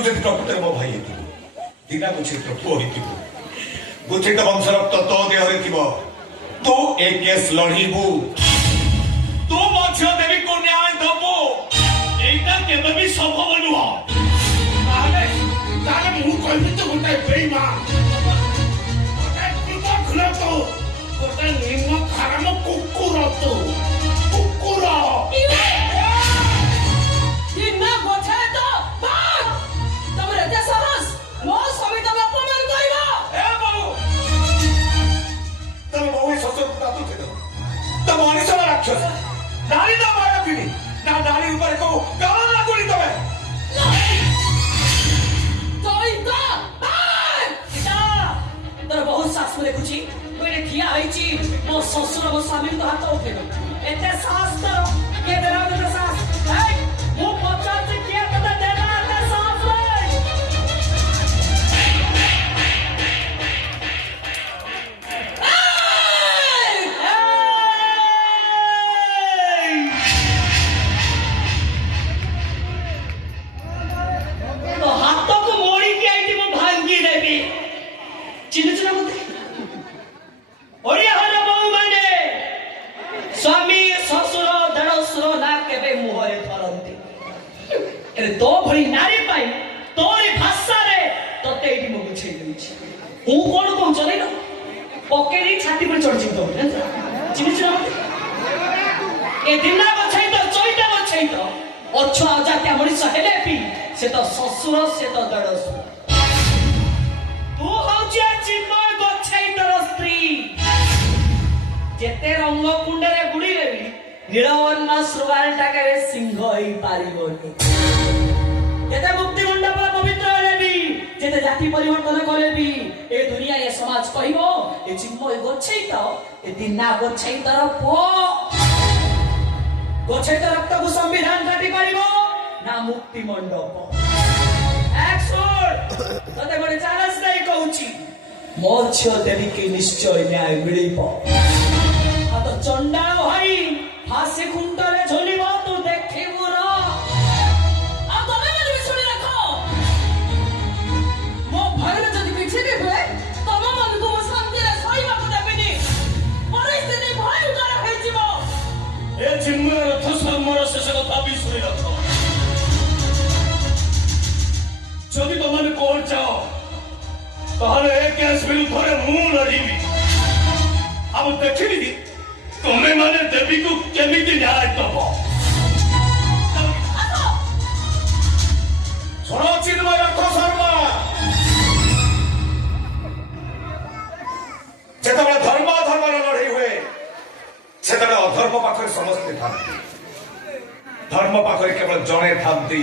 तू जब प्रकृतर मो भाई हेतु दिना गुछित्र पुओ हेतु गुछित वंश रक्त तो देहरे थिबो तू ए केस लढिबू तू मध्य देवी को न्याय दबो एटा केबे भी संभव नुह ताले ताले मु कहबी तो गोटे बेईमान गोटे कृतघ्न तो गोटे निम्न खाराम कुकुर तो कुकुर दिना गोछे तो बाग तमरे ते साहस मो स्वामी तम अपमान करबो ए बाबू तम बहु ससुर तातु थे तम अनिस राक्षस नारी ना मारा पिनी ना नारी ऊपर को गाल ना गोली तमे तोई तो बाग इता तोर बहुत सास में देखुची तोरे ठिया आइची मो ससुर मो स्वामी तो हाथ उठेबो एते सास तो के देरा में सास ए मो पचार से किया कदा देना एते सास तो हाथों को मोड़ी के आई थी वो भांगी देवी चिन्ह चिन्ह बोलते ओडिया हर बहु माने स्वामी ससुर देढसुर ना केबे मुहरे धरंती एरे तो भरी नारी पाई तोरी भाषा रे तते एठी मु बुझेई देउछि हूं कोन कोन चले न पकेरी छाती पर चढ़ चितो चिन्ह चिन्ह बोलते ए दिना बछाई तो चोइटा बछाई तो अछुआ जातिया मଣିଷ हेले पी से तो ससुर से तो देढसुर तू हौची चिन्मय बछाई तोर स्त्री जेते रंग कुंडरे बुड़ी लेबी नीलवर्ण श्रुवाल टाके सिंह होई पारिबोनी जेते मुक्ति मंडप पवित्र लेबी जेते जाति परिवर्तन करेबी ए दुनिया ए समाज कहिबो ए चिन्मय गोछई तो ए दिना गोछई तर पो गोछई तो रक्त को संविधान काटी पारिबो ना मुक्ति मंडप एक्सोड तते गोटे चानस नहीं कहूची मोछ देवी के निश्चय न्याय मिलिबो आ तो चंडाल भाई फांसी खुंटरे झोलिबो तू देखिबु र आ तमे मन भी सुनि रखो मो भगरे जदि किछि भी हुए तम मन को शांति रे सहीबा को देबिनी परिस्थिति भयंकर होई जिवो ए चिन्मय रथ संमर शेष कथा भी सुनि रखो যদি তোমাদের কোর্ট যাও তাহলে এই কেস বিরুদ্ধে মু লড়িবি আমি দেখিবি তুমি মানে দেবীকে কেমিতি ন্যায় দেব শোনো চিন্ময় রাখো শর্মা যেতবে ধর্ম ধর্মর লড়াই হুয়ে সেতবে অধর্ম পাখরে সমস্তে থাকতে ধর্ম পাখরে কেবল জনে থাকতে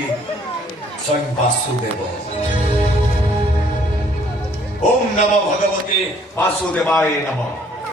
स्वयं वासुदेव ओम नमो भगवते वासुदेवाय नमः।